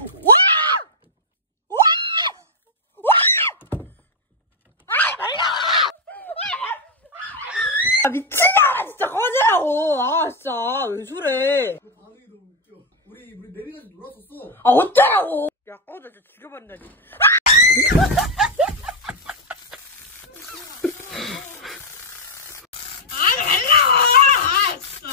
와! 와! 와! 아, 말려! 아, 미친년아, 진짜 꺼지라고. 아, 진짜. 왜 저래. 반응이 너무 웃겨. 우리 내리가서 놀았었어. 아, 어쩌라고. 야, 꺼져, 진짜 죽여버린다. 아, 말라고. 아, 진짜.